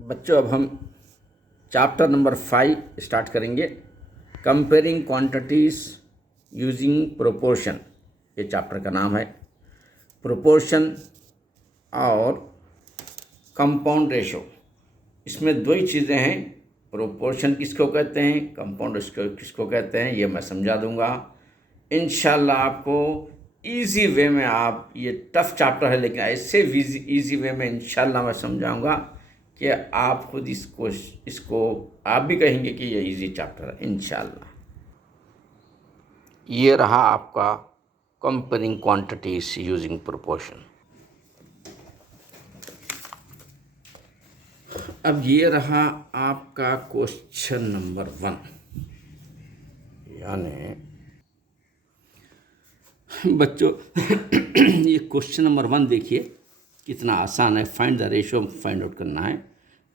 बच्चों अब हम चैप्टर नंबर 5 स्टार्ट करेंगे। कंपेयरिंग क्वांटिटीज यूजिंग प्रोपोर्शन, ये चैप्टर का नाम है। प्रोपोर्शन और कंपाउंड रेशो, इसमें दो ही चीज़ें हैं। प्रोपोर्शन किसको कहते हैं, कंपाउंड किसको कहते हैं, ये मैं समझा दूंगा इंशाल्लाह आपको इजी वे में। आप ये टफ चैप्टर है लेकिन ऐसे इजी वे में इंशाल्लाह मैं समझाऊंगा कि आप खुद इसको आप भी कहेंगे कि ये इजी चैप्टर है इंशाल्लाह। ये रहा आपका कंपेयरिंग क्वांटिटीज यूजिंग प्रोपोर्शन। अब ये रहा आपका क्वेश्चन नंबर 1, यानी बच्चों ये क्वेश्चन नंबर 1 देखिए कितना आसान है। Find the ratio find out करना है।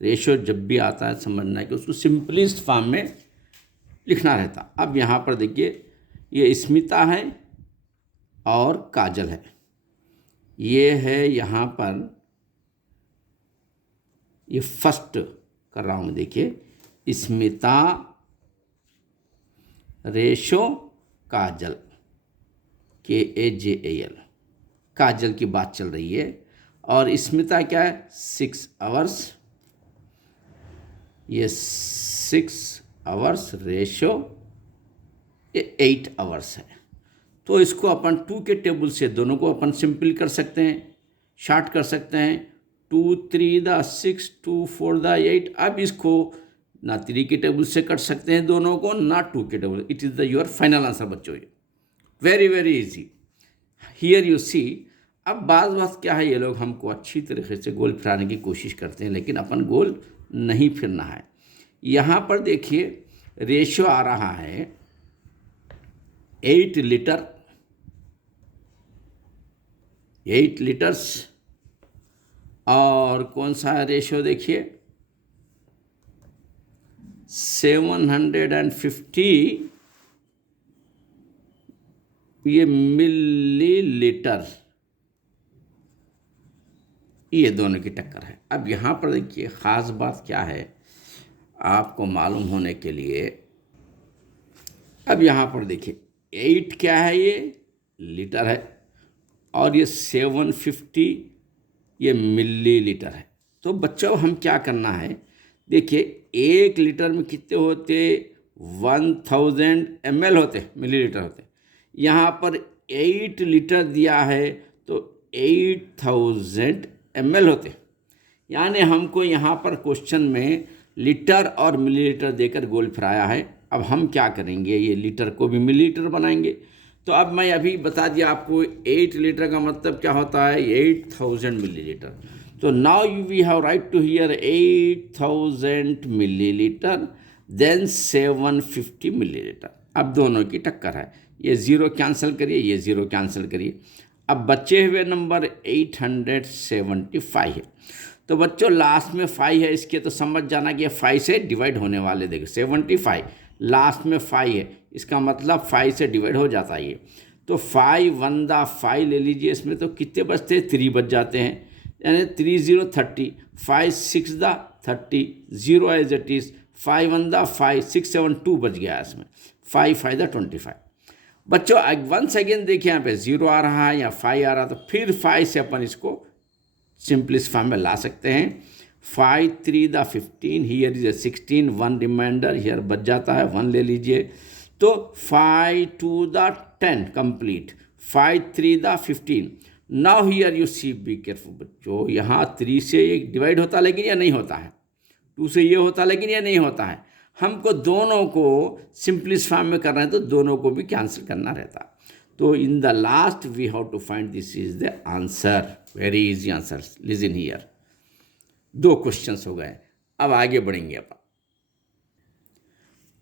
रेशो जब भी आता है समझना है कि उसको सिंपलिस्ट फॉर्म में लिखना रहता। अब यहाँ पर देखिए ये स्मिता है और काजल है। ये है यहाँ पर ये फर्स्ट कर रहा हूँ। देखिए स्मिता रेशो काजल, KAJAL, काजल की बात चल रही है। और स्मिता क्या है 6 आवर्स, ये 6 आवर्स रेशो ये 8 आवर्स है। तो इसको अपन 2 के टेबल से दोनों को अपन सिंपल कर सकते हैं, शार्ट कर सकते हैं। 2 3 द 6, 2 4 द 8। अब इसको ना 3 के टेबल से कट सकते हैं दोनों को, ना 2 के table. It is the your final answer बच्चों। ये very very easy. Here you see. अब बात क्या है, ये लोग हमको अच्छी तरीके से गोल फिराने की कोशिश करते हैं लेकिन अपन गोल नहीं फिरना है। यहाँ पर देखिए रेशियो आ रहा है 8 लीटर, 8 लीटर्स। और कौन सा रेशियो देखिए 750 ये मिलीलीटर, ये दोनों की टक्कर है। अब यहाँ पर देखिए ख़ास बात क्या है आपको मालूम होने के लिए। अब यहाँ पर देखिए 8 क्या है, ये लीटर है और ये 750 ये मिलीलीटर है। तो बच्चों हम क्या करना है, देखिए 1 लीटर में कितने होते 1000 ml होते, मिलीलीटर होते। यहाँ पर 8 लीटर दिया है तो 8000 ml होते। यानी हमको यहाँ पर क्वेश्चन में लीटर और मिलीलीटर देकर गोल फिराया है। अब हम क्या करेंगे, ये लीटर को भी मिलीलीटर बनाएंगे। तो अब मैं अभी बता दिया आपको 8 लीटर का मतलब क्या होता है 8000 मिलीलीटर। तो now we have write to here 8000 millilitre then 750 millilitre. अब दोनों की टक्कर है, ये ज़ीरो कैंसिल करिए, ये ज़ीरो कैंसिल करिए। अब बचे हुए नंबर 875 है। तो बच्चों लास्ट में 5 है, इसके तो समझ जाना कि ये 5 से डिवाइड होने वाले। देखो 75 लास्ट में 5 है, इसका मतलब 5 से डिवाइड हो जाता है ये। तो 5 1 दा 5 ले लीजिए, इसमें तो कितने बचते हैं 3 बच जाते हैं, यानी 3 0 30। 5 6 दा 30, 0 एज इट इज़। 5 1 दा 5, 6 7 2 बच गया इसमें। 5 5 दा 25। बच्चों वंस अगेन देखिए यहाँ पे 0 आ रहा है या 5 आ रहा है, तो फिर 5 से अपन इसको सिंपलिस्ट फॉर्म में ला सकते हैं। 5 3 दा 15, हियर इज 16, 1 रिमाइंडर, हियर बच जाता है 1 ले लीजिए। तो 5 2 दा 10 कंप्लीट, 5 3 दा 15। Now here you see be careful बच्चों, यहाँ 3 से ये डिवाइड होता लेकिन ये नहीं होता है, 2 से ये होता लेकिन ये नहीं होता है। हमको दोनों को सिंपलिस्ट फॉर्म में करना है तो दोनों को भी कैंसिल करना रहता। तो in the last we have to find this is the answer. Very easy answer, listen here. 2 questions हो गए, अब आगे बढ़ेंगे अपन।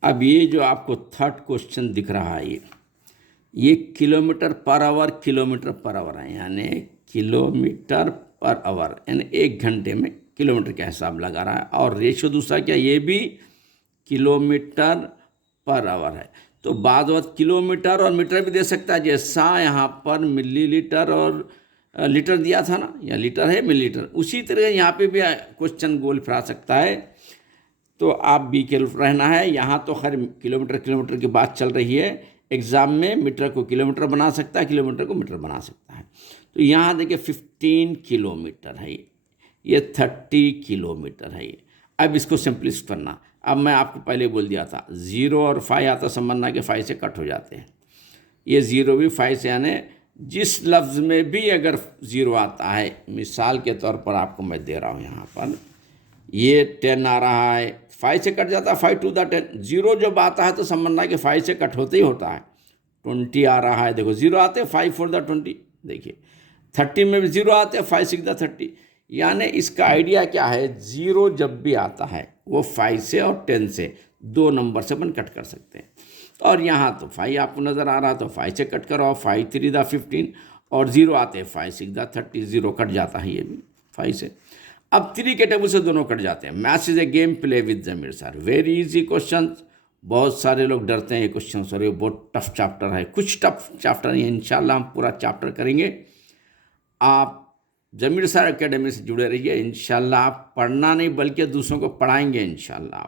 अब ये जो आपको थर्ड क्वेश्चन दिख रहा है ये kilometre per hour, kilometre per hour है, यानी किलोमीटर पर आवर, यानी 1 घंटे में किलोमीटर का हिसाब लगा रहा है। और रेशो दूसरा क्या, ये भी किलोमीटर पर आवर है। तो बाद किलोमीटर और मीटर भी दे सकता है, जैसा यहाँ पर मिलीलीटर और लीटर दिया था ना, या लीटर है मिलीलीटर, उसी तरह यहाँ पे भी क्वेश्चन गोल फिरा सकता है। तो आप भी केयरफुल रहना है। यहाँ तो हर किलोमीटर की बात चल रही है, एग्जाम में मीटर को किलोमीटर बना सकता है, किलोमीटर को मीटर बना सकता है। तो यहाँ देखिए 15 किलोमीटर है ये 30 किलोमीटर है ये। अब इसको सिंपलिस्ट करना। अब मैं आपको पहले बोल दिया था 0 और 5 आता समझना कि 5 से कट हो जाते हैं। ये 0 भी 5 से, यानी जिस लफ्ज़ में भी अगर 0 आता है, मिसाल के तौर पर आपको मैं दे रहा हूँ यहाँ पर, ये 10 आ रहा है, 5 से कट जाता है, 5 टू द 10। 0 जब आता है तो समझना कि 5 से कट होते ही होता है। 20 आ रहा है, देखो 0 आते हैं, 5 4 द 20। देखिए 30 में भी 0 आते हैं, 5 6 द 30। यानी इसका आइडिया क्या है, 0 जब भी आता है वो 5 से और 10 से, दो नंबर से अपन कट कर सकते हैं। और यहाँ तो 5 आपको नज़र आ रहा है, तो 5 से कट करो, 5 3 द 15, और 0 आते हैं, 5 6 द 30, 0 कट जाता है ये भी 5 से। अब 3 के टेबल से दोनों कट जाते हैं। Maths is a game play with Zameer sir, very easy question. बहुत सारे लोग डरते हैं ये क्वेश्चन, सर ये बहुत टफ चैप्टर है। कुछ टफ चैप्टर नहीं है, इंशाल्लाह हम पूरा चैप्टर करेंगे। आप जमीर सर एकेडमी से जुड़े रहिए, इंशाल्लाह आप पढ़ना नहीं बल्कि दूसरों को पढ़ाएंगे इंशाल्लाह।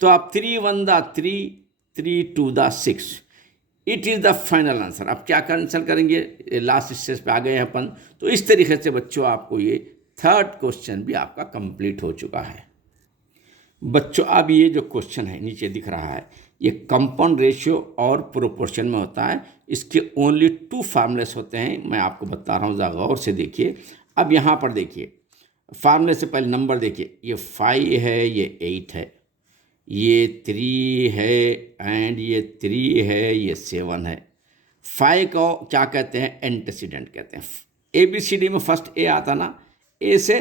तो आप 3 1 the 3, 3 2 the 6, it is the final answer. आप क्या कैंसिल करेंगे, लास्ट स्टेज पे आ गए हैं अपन। तो इस तरीके से बच्चों आपको ये थर्ड क्वेश्चन भी आपका कंप्लीट हो चुका है। बच्चों अब ये जो क्वेश्चन है नीचे दिख रहा है, ये कंपाउंड रेशियो और प्रोपोर्शन में होता है। इसके ओनली 2 फार्मूलेस होते हैं, मैं आपको बता रहा हूँ, ज़रा गौर से देखिए। अब यहाँ पर देखिए, फार्मूले से पहले नंबर देखिए, ये 5 है, ये 8 है, ये 3 है, एंड ये 3 है, ये 7 है। 5 को क्या कहते हैं, एंटेसिडेंट कहते हैं। ABCD में फर्स्ट ए आता ना, ए से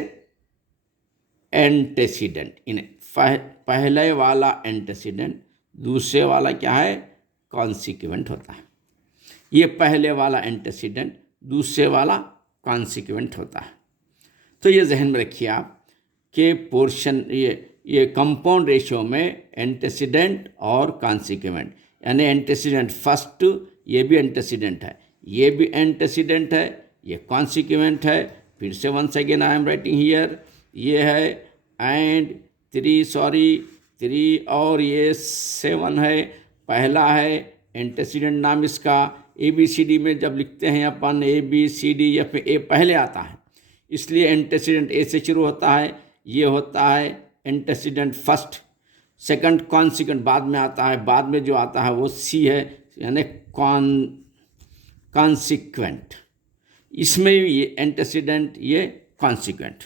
एंटेसिडेंट, इन्हें पहले वाला एंटेसिडेंट, दूसरे वाला क्या है, कॉन्सिक्वेंट होता है। ये पहले वाला एंटेसिडेंट, दूसरे वाला कॉन्सिक्वेंट होता है। तो ये जहन में रखिए आप कि पोर्शन, ये कंपाउंड रेशियो में एंटेसिडेंट और कॉन्सिक्वेंट, यानी एंटेसिडेंट फर्स्ट, ये भी एंटेसिडेंट है, ये भी एंटेसिडेंट है, ये कॉन्सिक्वेंट है। फिर से once again I am writing here, ये है एंड 3 और ये 7 है, पहला है एंटेसिडेंट नाम इसका। ABCD में जब लिखते हैं अपन ABCD, या फिर ए पहले आता है, इसलिए एंटेसिडेंट ए से शुरू होता है। ये होता है एंटेसिडेंट फर्स्ट, सेकंड कॉन्सिक्वेंट बाद में आता है, बाद में जो आता है वो C है, यानी कॉन्सिक्वेंट। इसमें ये एंटेसिडेंट, ये consequent,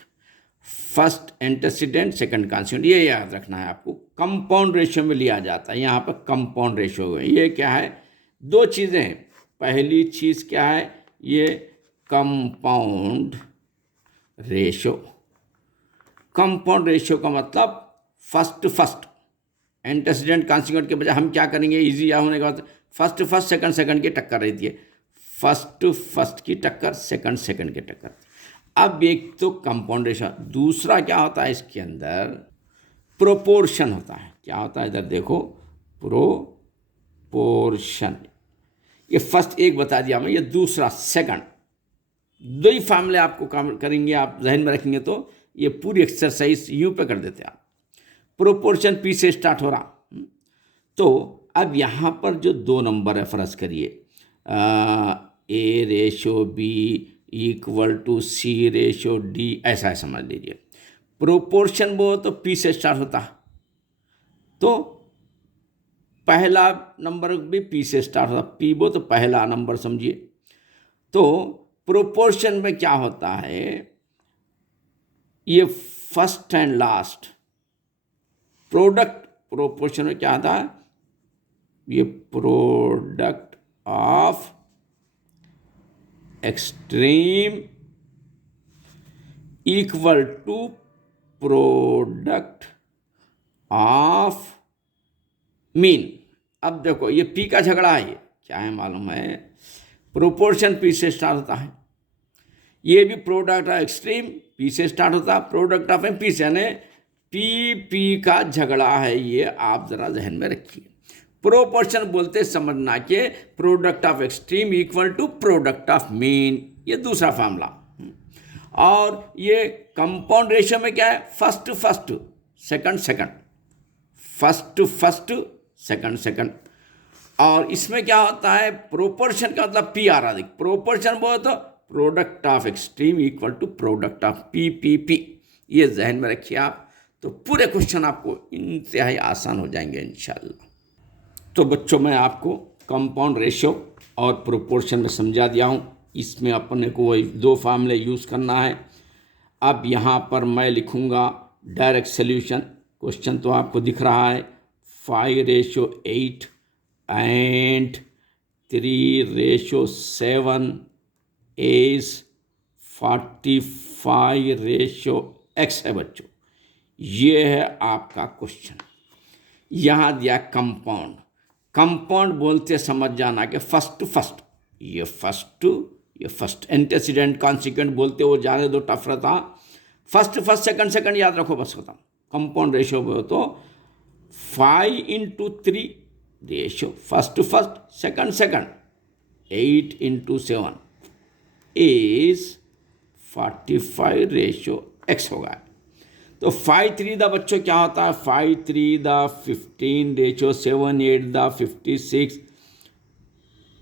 first antecedent, second consequent, ये याद रखना है आपको। कंपाउंड रेशियो में लिया जाता है, यहाँ पर कंपाउंड रेशियो है। ये क्या है, 2 चीज़ें हैं। पहली चीज़ क्या है, ये कंपाउंड रेशियो। कंपाउंड रेशियो का मतलब फर्स्ट एंटेसिडेंट कॉन्सिक्वेंट के बजाय हम क्या करेंगे, इजी होने के बाद फर्स्ट सेकंड की टक्कर रहती है, फर्स्ट की टक्कर, सेकंड की टक्कर। अब एक तो कंपाउंड रेशियो, दूसरा क्या होता है इसके अंदर, प्रोपोर्शन होता है। क्या होता है, इधर देखो, प्रोपोर्शन। ये फर्स्ट एक बता दिया मैं, ये दूसरा सेकंड। 2 ही फार्मूले आपको काम करेंगे, आप जहन में रखेंगे तो ये पूरी एक्सरसाइज यूं पे कर देते आप। प्रोपोर्शन P से स्टार्ट हो रहा। तो अब यहाँ पर जो 2 नंबर है, फर्ज करिए A/B = C/D, ऐसा है समझ लीजिए। प्रोपोर्शन वो तो P से स्टार्ट होता है, तो पहला नंबर भी P से स्टार्ट होता, P वो तो पहला नंबर समझिए। तो प्रोपोर्शन में क्या होता है, ये first and last product, proportion में क्या आता है, ये product of extreme equal to product of mean. अब देखो ये P का झगड़ा है, ये क्या है मालूम है, प्रोपोर्शन P से स्टार्ट होता है, ये भी प्रोडक्ट ऑफ एक्सट्रीम P से स्टार्ट होता है, प्रोडक्ट ऑफ P से, यानी P का झगड़ा है। ये आप जरा जहन में रखिए। प्रोपोर्शन बोलते समझना कि product of extreme equal to product of mean. ये दूसरा फार्मूला। और ये कंपाउंड रेशियो में क्या है, first first second second, first first second second. और इसमें क्या होता है, प्रोपोर्शन का मतलब पी आ रहा है, प्रोपोर्शन बोले तो product of extreme equal to product of P. ये जहन में रखिए आप, तो पूरे क्वेश्चन आपको इंतहाई आसान हो जाएंगे इंशाल्लाह। तो बच्चों मैं आपको कंपाउंड रेशियो और प्रोपोर्शन में समझा दिया हूँ। इसमें अपने को वही दो फार्मूले यूज़ करना है। अब यहाँ पर मैं लिखूँगा डायरेक्ट सोल्यूशन। क्वेश्चन तो आपको दिख रहा है, 5:8 एंड 3:7 इज 45:x है बच्चों। ये है आपका क्वेश्चन। यहाँ दिया कंपाउंड, कंपाउंड बोलते समझ जाना कि फर्स्ट फर्स्ट, ये फर्स्ट एंटेसिडेंट कॉन्सिक्वेंट बोलते वो जाने दो, टफ रहता। फर्स्ट फर्स्ट सेकंड सेकंड याद रखो बस, खत्म। कंपाउंड रेशियो में तो 5:3 ratio first first second second, 8:7 is 45:x होगा। तो 5:3 दा बच्चों क्या होता है, 5:3 दा 15 7 8 दा 56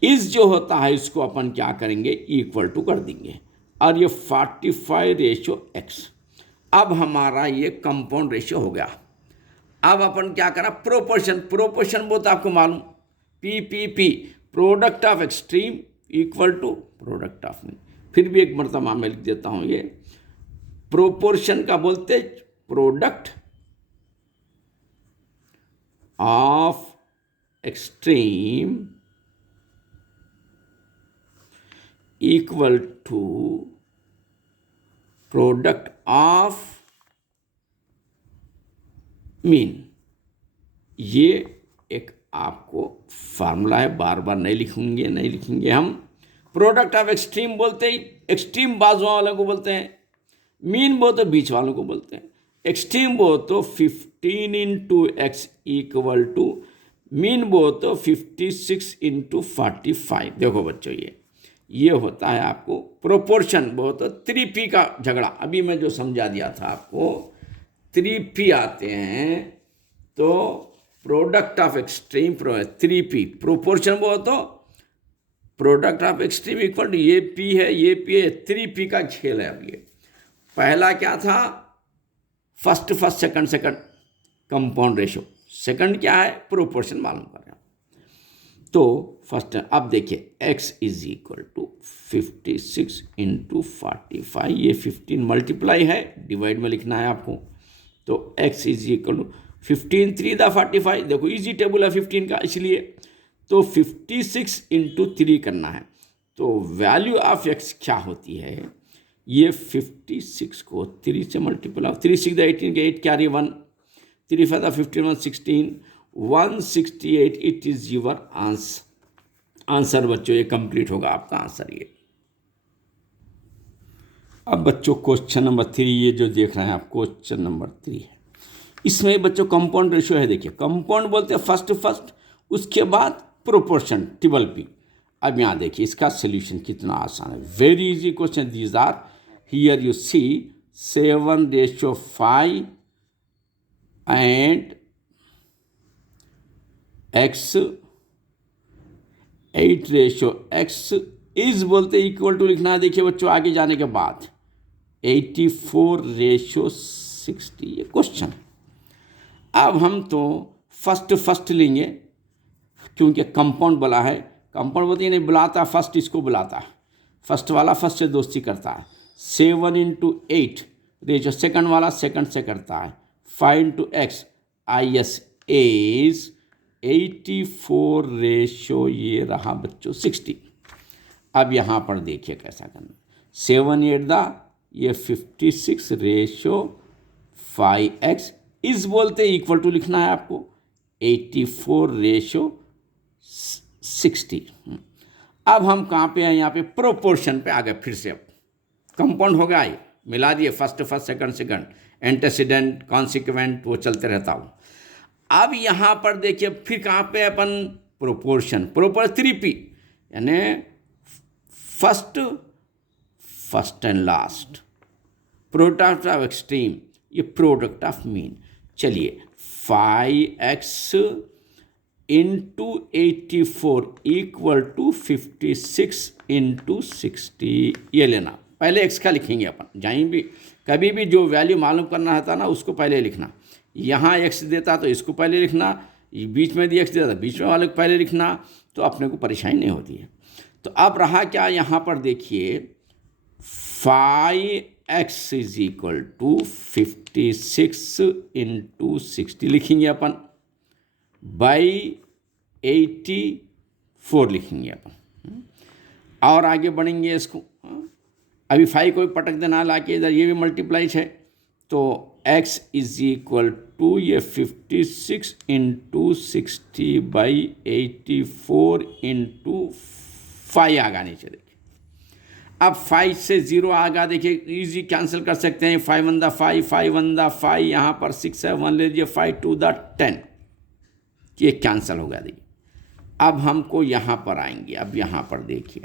इस जो होता है इसको अपन क्या करेंगे, इक्वल टू कर देंगे, और ये 45:x। अब हमारा ये कंपाउंड रेशियो हो गया। अब अपन क्या करा, प्रोपोर्शन, प्रोपोर्शन बहुत आपको मालूम, P product of extreme equal to product of mean. फिर भी एक मरतबा मैं लिख देता हूँ, ये प्रोपोर्शन का बोलते product of extreme equal to product of mean. ये एक आपको फार्मूला है, बार बार नहीं लिखेंगे हम। प्रोडक्ट ऑफ एक्सट्रीम बोलते ही एक्सट्रीम बाजू वालों को बोलते हैं, मीन बोल तो बीच वालों को बोलते हैं। एक्सट्रीम बोल तो 15 into x equal to mean बोल तो 56 into 45। देखो बच्चों, ये होता है आपको प्रोपोर्शन बोल तो 3p का झगड़ा। अभी मैं जो समझा दिया था आपको, 3p आते हैं तो product of extreme 3p, proportion बोल तो product of extreme equal to ये p है, ये p है, 3p का खेल है। अब ये पहला क्या था, first first second second compound ratio, second क्या है, प्रोपोर्शन मालूम कर रहे हैं। तो फर्स्ट, अब देखिए x is equal to 56 into 45, ये 15 मल्टीप्लाई है, डिवाइड में लिखना है आपको। तो x इज इक्वल टू 15 3 दा 45, देखो इजी टेबल है 15 का, इसलिए तो 56 into 3 करना है। तो वैल्यू ऑफ x क्या होती है, ये 56 को 3 से मल्टीप्लाई, 3 6 18 के 8 carry 1, 3 5 15 16 168। It is your answer बच्चों, ये कंप्लीट होगा आपका आंसर ये। अब बच्चों क्वेश्चन नंबर 3, ये जो देख रहे हैं आप क्वेश्चन नंबर 3 है। इसमें बच्चों कंपाउंड रेशियो है, देखिए कंपाउंड बोलते हैं फर्स्ट फर्स्ट, उसके बाद प्रोपोर्शन ट्रिपल p। अब यहाँ देखिए इसका सोल्यूशन कितना आसान है, very easy question. These are here you see 7:5 and x 8:x is बोलते इक्वल टू लिखना है। देखिए बच्चों आगे जाने के बाद 84:60, ये क्वेश्चन। अब हम तो फर्स्ट लेंगे क्योंकि कंपाउंड बोला है, कंपाउंड बोलते नहीं बुलाता फर्स्ट, इसको बुलाता है फर्स्ट वाला, फर्स्ट से दोस्ती करता है। 7 into 8 रेशियो, सेकंड वाला सेकंड से करता है। 5 into x IS इज 84 ये रहा बच्चों 60। अब यहाँ पर देखिए कैसा करना, 7 8 दा ये 56:5x इस बोलते इक्वल टू लिखना है आपको 84:60। अब हम कहाँ पे हैं, यहाँ पे प्रोपोर्शन पे आ गए। फिर से अब कंपाउंड हो गया, ये मिला दिए फर्स्ट सेकंड एंटेसिडेंट कॉन्सिक्वेंट, वो चलते रहता हूँ। अब यहाँ पर देखिए फिर कहाँ पे अपन प्रोपोर्शन 3p, यानी first first and last, product of extreme ये प्रोडक्ट ऑफ मीन। चलिए 5x into 84 equal to 56 into 60, ये लेना। पहले x का लिखेंगे अपन, जहीं भी कभी भी जो वैल्यू मालूम करना रहता ना उसको पहले लिखना। यहाँ x देता तो इसको पहले लिखना, बीच में दिया x देता तो बीच में वाले को पहले लिखना, तो अपने को परेशानी नहीं होती है। तो अब रहा क्या, यहाँ पर देखिए 5x is equal to 56 into 60 लिखेंगे अपन, बाई 84 लिखेंगे अपन, और आगे बढ़ेंगे इसको। अभी 5 को भी पटक देना लाके इधर, ये भी मल्टीप्लाई है, तो x इज इक्वल टू ये 56 इंटू 60 बाई 84 इंटू 5 आगा नीचे देखिए। अब 5 से 0 आगा देखिए, इजी कैंसिल कर सकते हैं, 5 1 दा 5, 5 1 दा 5, यहाँ पर 6 है, 1 ले लीजिए, 5 2 दा 10, ये कैंसिल हो गया। देखिए अब हमको यहाँ पर आएंगे, अब यहाँ पर देखिए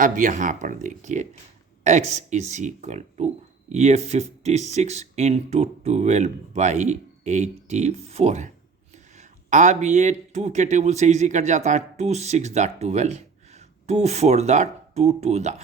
अब यहाँ पर देखिए x इज इक्वल टू ये 56 इंटू 12 बाई 84 है। अब ये 2 के टेबल से इजी कट जाता है, 2 6 दा 12, 2 4 दा 2 2 दा,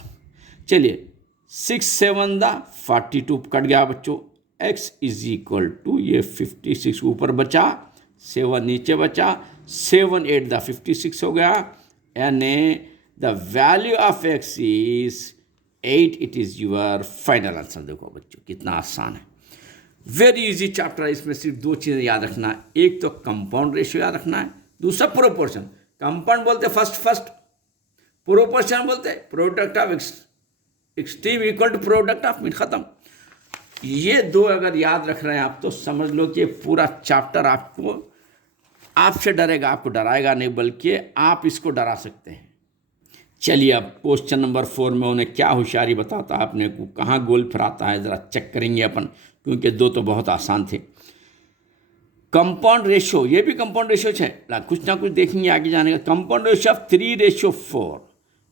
चलिए 6 7 दा 42 कट गया बच्चों। x इज इक्वल टू ये 56 ऊपर बचा, 7 नीचे बचा, 7 8 दा 56 हो गया, यानी the value of x is 8, it is your final answer. देखो बच्चों कितना आसान है, वेरी इजी चैप्टर है। इसमें सिर्फ 2 चीज़ें याद रखना है, एक तो कंपाउंड रेशियो याद रखना है, दूसरा प्रोपोर्शन। कंपाउंड बोलते फर्स्ट, प्रोपोर्शन बोलते product of extreme equal to product of mean, खत्म। ये 2 अगर याद रख रहे हैं आप तो समझ लो कि पूरा चैप्टर आपसे डरेगा, आपको डराएगा नहीं, बल्कि आप इसको डरा सकते हैं। चलिए अब क्वेश्चन नंबर 4 में उन्हें क्या होशियारी बताता है, अपने को कहाँ गोल फिराता है, ज़रा चेक करेंगे अपन, क्योंकि 2 तो बहुत आसान थे। कंपाउंड रेशियो, ये भी कंपाउंड रेशियो है, कुछ ना कुछ देखेंगे आगे जाने का। कंपाउंड रेशियो ऑफ 3:4,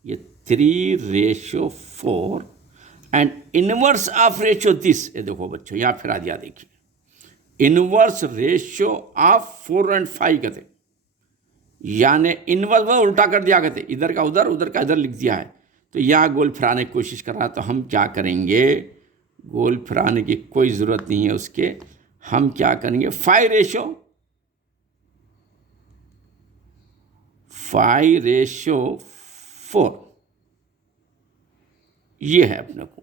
ये 3:4 and inverse of ratio this, ये देखो बच्चों यहाँ फिरा दिया, देखिए इनवर्स रेशियो ऑफ 4 और 5 कहते, यानी इनवर्स वो उल्टा कर दिया कहते, इधर का उधर का इधर लिख दिया है, तो यहाँ गोल फिराने की कोशिश कर रहा है। तो हम क्या करेंगे, गोल फिराने की कोई ज़रूरत नहीं है उसके, हम क्या करेंगे 5:4 ये है अपने को,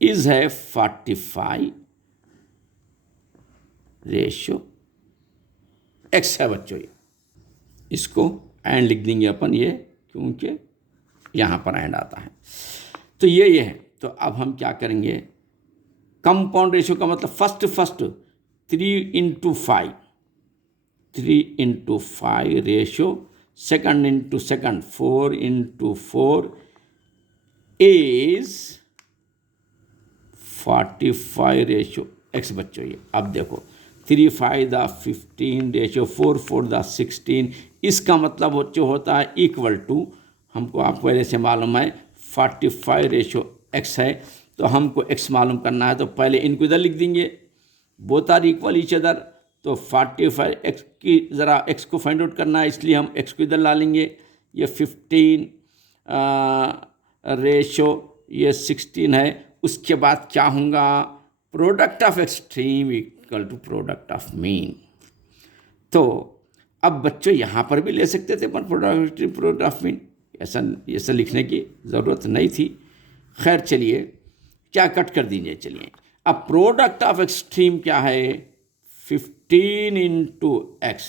इज है 45:x है बच्चों। ये इसको एंड लिख देंगे अपन, ये क्योंकि यहाँ पर एंड आता है, तो ये है। तो अब हम क्या करेंगे, कंपाउंड रेशियो का मतलब first 3 into 5, 3 into 5 ratio, second into second 4 into 4 is 45:x बच्चों। ये अब देखो 3 5 दा 15 रेशियो 4 4 दा 16, इसका मतलब बच्चों होता है इक्वल टू, हमको आपको पहले से मालूम है 45:x है, तो हमको x मालूम करना है, तो पहले इनको इधर लिख देंगे, both are equal each other, तो 45x की ज़रा x को फाइंड आउट करना है, इसलिए हम x को इधर ला लेंगे। ये 15 रेशो ये 16 है। उसके बाद क्या होगा, product of extreme equal to product of mean. तो अब बच्चों यहाँ पर भी ले सकते थे पर प्रोडक्ट ऑफ मीन, ऐसा लिखने की ज़रूरत नहीं थी। खैर चलिए क्या कट कर दीजिए। चलिए अब प्रोडक्ट ऑफ एक्सट्रीम क्या है, 15 into x।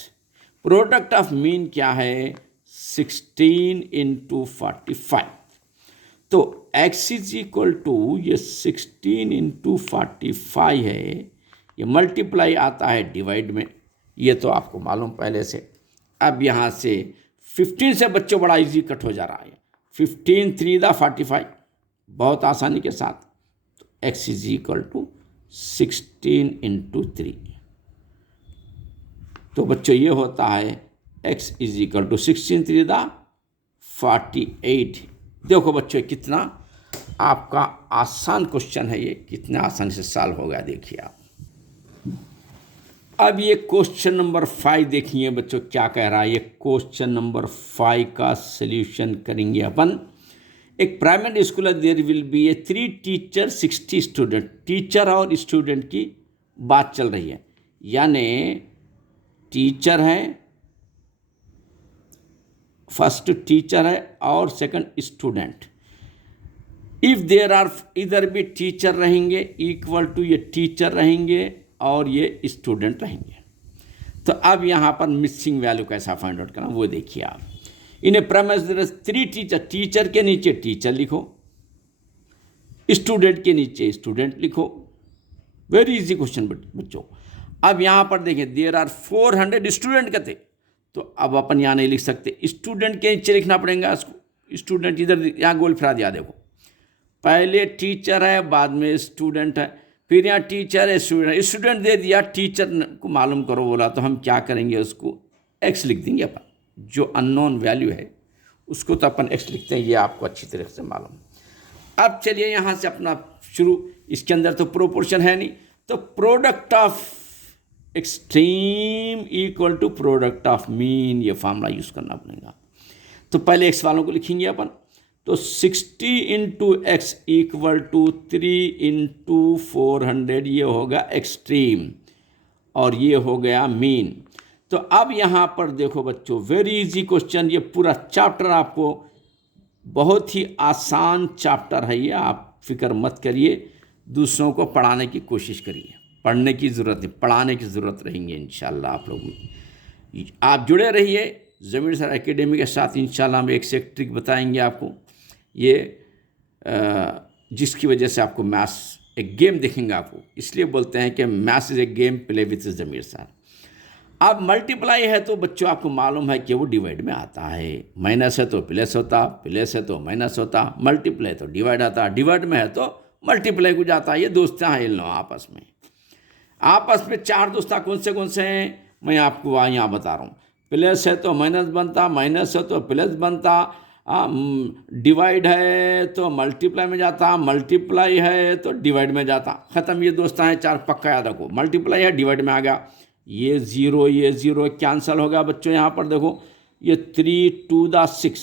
Product of mean क्या है, 16 into 45। तो x इज इक्वल टू ये 16 into 45 है, ये मल्टीप्लाई आता है डिवाइड में, ये तो आपको मालूम पहले से। अब यहाँ से 15 से बच्चों बड़ा इजी कट हो जा रहा है, 15 3 दा 45 बहुत आसानी के साथ। तो x is equal to 16 into 3, तो बच्चों ये होता है x इज इक्वल टू 16 3 48। देखो बच्चों कितना आपका आसान क्वेश्चन है, ये कितना आसानी से सॉल्व होगा देखिए आप। अब ये क्वेश्चन नंबर 5 देखिए बच्चों क्या कह रहा है। ये क्वेश्चन नंबर 5 का सॉल्यूशन करेंगे अपन। एक प्राइमरी स्कूल है, there will be a 3 teacher 60 student. Teacher और स्टूडेंट की बात चल रही है, यानी टीचर है, फर्स्ट टीचर है और second student. If there are, इधर भी टीचर रहेंगे इक्वल टू ये टीचर रहेंगे और ये स्टूडेंट रहेंगे। तो अब यहाँ पर मिसिंग वैल्यू कैसा फाइंड आउट करना वो देखिए आप। इन्हें प्रेमिस 3 टीचर, टीचर के नीचे टीचर लिखो, स्टूडेंट के नीचे स्टूडेंट लिखो। वेरी इजी क्वेश्चन बच्चों। अब यहाँ पर देखें देयर आर 400 स्टूडेंट कहते, तो अब अपन यहाँ नहीं लिख सकते, स्टूडेंट के नीचे लिखना पड़ेगा इसको। स्टूडेंट इधर यहाँ गोल फिरा दिया, देखो पहले टीचर है बाद में स्टूडेंट है, फिर यहाँ टीचर है स्टूडेंट, स्टूडेंट दे दिया, टीचर को मालूम करो बोला, तो हम क्या करेंगे उसको एक्स लिख देंगे अपन। जो अननोन वैल्यू है उसको तो अपन एक्स लिखते हैं, ये आपको अच्छी तरह से मालूम। अब चलिए यहाँ से अपना शुरू। इसके अंदर तो प्रोपोर्शन है नहीं, तो product of extreme equal to product of mean, ये फार्मूला यूज़ करना पड़ेगा। तो पहले एक्स वालों को लिखेंगे अपन, तो 60 into X equal to 3 into 400, ये होगा एक्सट्रीम और ये हो गया मीन। तो अब यहाँ पर देखो बच्चों वेरी इजी क्वेश्चन, ये पूरा चैप्टर आपको बहुत ही आसान चैप्टर है ये, आप फिक्र मत करिए, दूसरों को पढ़ाने की कोशिश करिए। पढ़ने की ज़रूरत है, पढ़ाने की ज़रूरत रहेंगे इंशाल्लाह आप लोग। आप जुड़े रहिए ज़मीर सर एकेडमी के साथ, इंशाल्लाह हम एक से एक ट्रिक बताएंगे आपको, ये जिसकी वजह से आपको मैथ्स एक गेम दिखेंगे आपको। इसलिए बोलते हैं कि maths is a game play with Zamir sir. अब मल्टीप्लाई है तो बच्चों आपको मालूम है कि वो डिवाइड में आता है, माइनस है तो प्लस होता, प्लस है तो माइनस होता, मल्टीप्लाई तो डिवाइड आता, डिवाइड में है तो मल्टीप्लाई को जाता है। ये दोस्त हैं इन लोग आपस में। आपस में 4 दोस्त कौन से हैं मैं आपको यहाँ बता रहा हूँ। प्लस है तो माइनस बनता, माइनस है तो प्लस बनता, डिवाइड है तो मल्टीप्लाई में जाता, मल्टीप्लाई है तो डिवाइड में जाता। ख़त्म, ये दोस्त हैं 4, पक्का याद रखो। मल्टीप्लाई है डिवाइड में आ गया, ये ज़ीरो कैंसिल हो गया बच्चों। यहाँ पर देखो ये 3 2 6,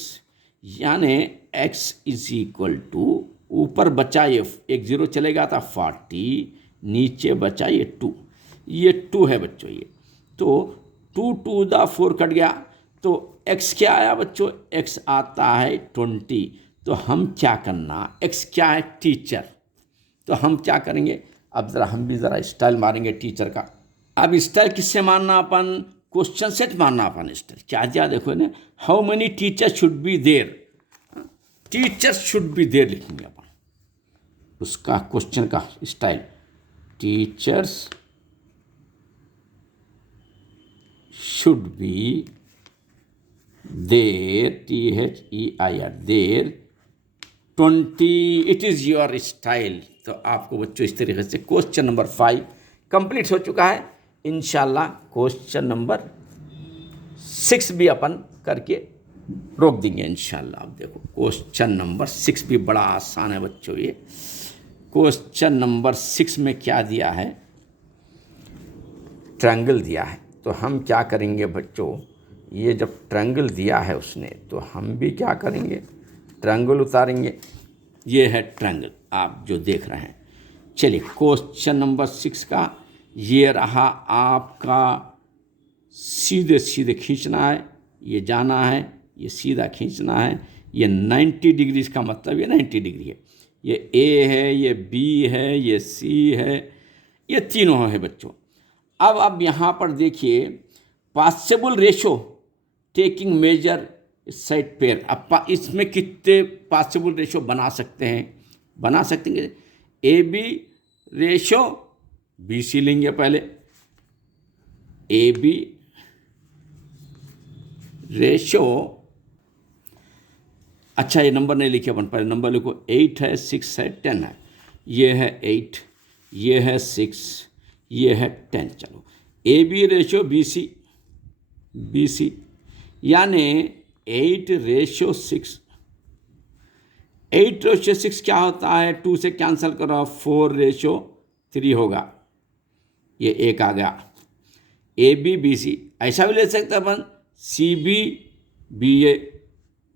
यानी x इज इक्वल टू, ऊपर बचा ये एक 0 चलेगा था 40, नीचे बचा ये 2, ये 2 है बच्चों ये। तो 2 2 4 कट गया, तो x क्या आया बच्चों, x आता है 20। तो हम क्या करना, x क्या है टीचर, तो हम क्या करेंगे, अब ज़रा हम भी ज़रा स्टाइल मारेंगे टीचर का। अब स्टाइल किससे मारना अपन, क्वेश्चन सेट मारना अपन स्टाइल। क्या दिया देखो ना, how many teacher should be there, teachers should be there लिखेंगे अपन उसका क्वेश्चन का style. Teachers should be there, THEIR there 20, it is your style. तो आपको बच्चों इस तरीके से क्वेश्चन नंबर 5 कंप्लीट हो चुका है। इंशाल्लाह क्वेश्चन नंबर 6 भी अपन करके रोक देंगे इंशाल्लाह। अब देखो क्वेश्चन नंबर 6 भी बड़ा आसान है बच्चों। ये क्वेश्चन नंबर 6 में क्या दिया है, ट्रायंगल दिया है। तो हम क्या करेंगे बच्चों, ये जब ट्रायंगल दिया है उसने, तो हम भी क्या करेंगे, ट्रायंगल उतारेंगे। ये है ट्रायंगल आप जो देख रहे हैं। चलिए क्वेश्चन नंबर 6 का ये रहा आपका, सीधे सीधे खींचना है, ये जाना है, ये सीधा खींचना है। ये 90 डिग्री, इसका मतलब ये 90 डिग्री है। ये A है, ये B है, ये C है, ये तीनों है बच्चों। अब यहाँ पर देखिए possible ratio taking major side pair. अब इसमें कितने पॉसिबल रेशो बना सकते हैं, AB रेशो BC लेंगे पहले, AB रेशो, अच्छा ये नंबर नहीं लिखे अपन, पहले नंबर लिखो। 8 है, 6 है, 10 है। ये है 8, ये है 6, ये है 10। चलो AB रेशो BC, BC, यानी 8:6। 8:6 क्या होता है, 2 से कैंसिल करो, 4:3 होगा, ये एक आ गया। ABBC ऐसा भी ले सकते हैं अपन, CBBA,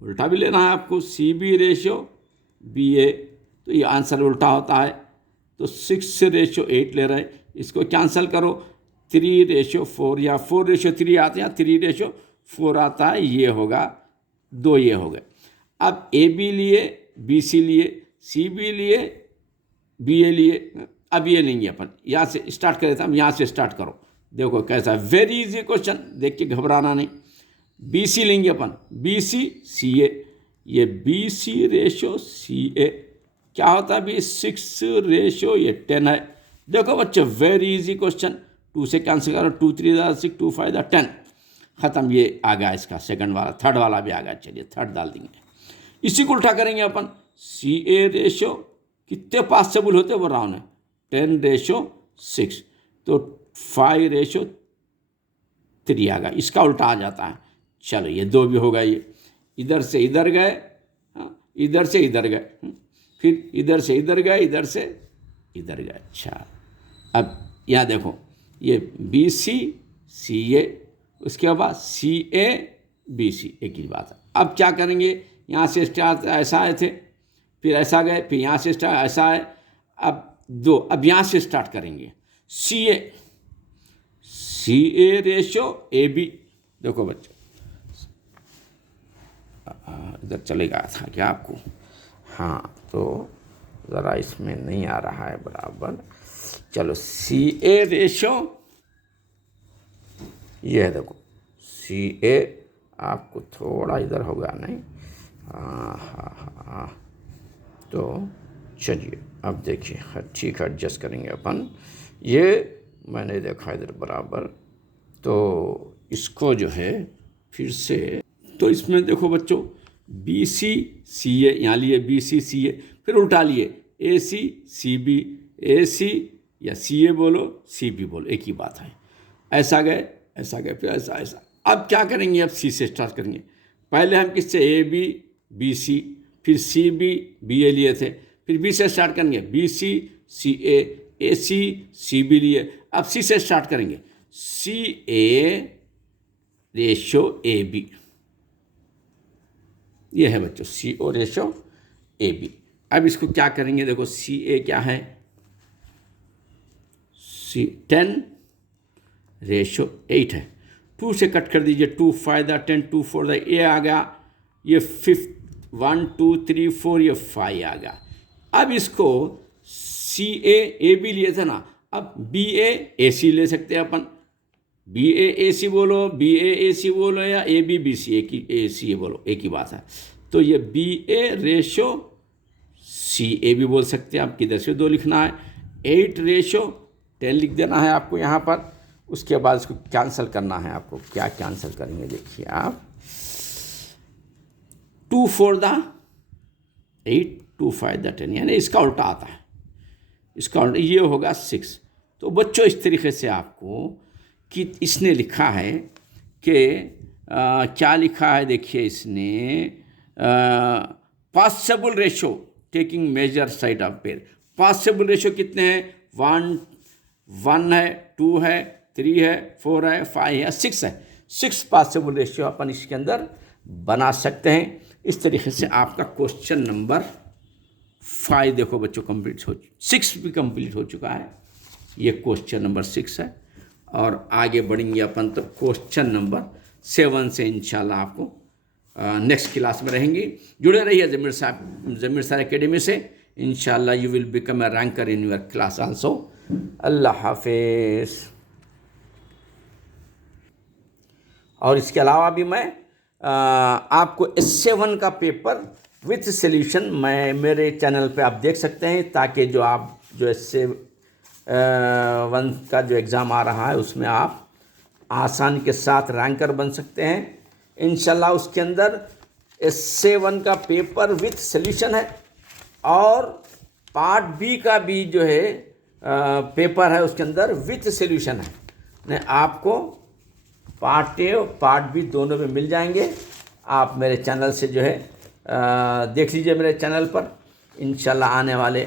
उल्टा भी लेना है आपको, CB:BA, तो ये आंसर उल्टा होता है। तो 6:8 ले रहे हैं, इसको कैंसिल करो, 3:4 या 4:3 आते हैं, 3:4 आता है, ये होगा 2, ये हो गए। अब AB लिए, BC लिए, CB लिए, BA लिए, अब ये लेंगे अपन, यहाँ से स्टार्ट कर देता हूँ, यहाँ से स्टार्ट करो, देखो कैसा, वेरी इजी क्वेश्चन, देख के घबराना नहीं। BC लेंगे अपन, BC CA, ये BC:CA क्या होता है अभी, 6:10 है। देखो बच्चों वेरी इजी क्वेश्चन, 2 से कैंसिल करो, 2 3 6, 2 5 10, खत्म। ये आ गया इसका सेकंड वाला, थर्ड वाला भी आ गया, चलिए थर्ड डाल देंगे। इसी को उल्टा करेंगे अपन, CA: कितने पॉसिबल होते बोल रहा हूँ, 10:6, तो 5:3 आ गया, इसका उल्टा आ जाता है। चलो ये 2 भी होगा, ये इधर से इधर गए, इधर से इधर गए, फिर इधर से इधर गए, इधर से इधर गए। अच्छा, अब यहाँ देखो, ये BC CA, उसके बाद CA BC, एक ही बात है। अब क्या करेंगे, यहाँ से स्टार्ट ऐसा आए थे, फिर ऐसा गए, फिर यहाँ से स्टार्ट ऐसा है, अब 2, अब यहाँ से स्टार्ट करेंगे, CA:AB। देखो बच्चों, इधर चले गया था क्या आपको, हाँ, तो ज़रा इसमें नहीं आ रहा है बराबर। चलो CA:, ये है देखो, CA आपको थोड़ा इधर होगा नहीं, हाँ, तो चलिए अब देखिए, ठीक है, एडजस्ट करेंगे अपन। ये मैंने देखा इधर बराबर, तो इसको जो है फिर से, तो इसमें देखो बच्चों, BC CA, यहाँ लिए BC CA, फिर उल्टा लिए AC CB, AC या CA बोलो, CB बोलो, एक ही बात है। ऐसा गए, ऐसा गए, फिर ऐसा ऐसा। अब क्या करेंगे, अब C से स्टार्ट करेंगे। पहले हम किससे, AB BC, फिर CB BA लिए थे, फिर B से स्टार्ट करेंगे, BC CA, AC CB लिए, अब C से स्टार्ट करेंगे, CA:AB, ये है बच्चों CA:AB। अब इसको क्या करेंगे, देखो CA क्या है, 10:8 है, 2 से कट कर दीजिए, 2 5 10, 2 4 ये आ गया, ये 5 1 2 3 4, ये 5 आ गया। अब इसको CA:AB लिए थे ना, अब BA:AC ले सकते हैं अपन, BA:AC बोलो, BA:AC बोलो, या AB:BC, एक ही AC बोलो, एक ही बात है। तो ये BA:CA भी बोल सकते हैं आप, किधर से 2 लिखना है, 8:10 लिख देना है आपको यहाँ पर। उसके बाद इसको कैंसिल करना है आपको, क्या कैंसिल करेंगे देखिए आप, 2 4 8, 2 5 10, यानी इसका उल्टा आता है, इसका उल्टा ये होगा 6। तो बच्चों इस तरीके से आपको, कि इसने लिखा है कि क्या लिखा है देखिए, इसने possible ratio taking major side of pair. Possible ratio कितने हैं, 1 है, 2 है, 3 है, 4 है, 5 है, 6 है। 6 पॉसिबल रेशियो अपन इसके अंदर बना सकते हैं। इस तरीके से आपका क्वेश्चन नंबर 5 देखो बच्चों कंप्लीट हो, 6 भी कंप्लीट हो चुका है। ये क्वेश्चन नंबर 6 है, और आगे बढ़ेंगे अपन तो क्वेश्चन नंबर 7 से इंशाल्लाह आपको नेक्स्ट क्लास में रहेंगे। जुड़े रहिए ज़मीर सर एकेडमी से, इंशाल्लाह you will become a ranker in your class also. अल्लाह हाफिज़। और इसके अलावा भी मैं आपको S7 का पेपर विथ सॉल्यूशन मैं मेरे चैनल पे आप देख सकते हैं, ताकि जो आप जो S7 का जो एग्ज़ाम आ रहा है उसमें आप आसानी के साथ रैंकर बन सकते हैं इंशाल्लाह। उसके अंदर S7 का पेपर विथ सॉल्यूशन है, और पार्ट बी का भी जो है पेपर है उसके अंदर विथ सॉल्यूशन है। आपको पार्ट ए और पार्ट बी दोनों में मिल जाएंगे। आप मेरे चैनल से जो है देख लीजिए मेरे चैनल पर। इंशाल्लाह आने वाले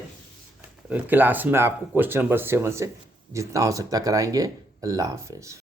क्लास में आपको क्वेश्चन नंबर 7 से जितना हो सकता कराएंगे। अल्लाह हाफिज़।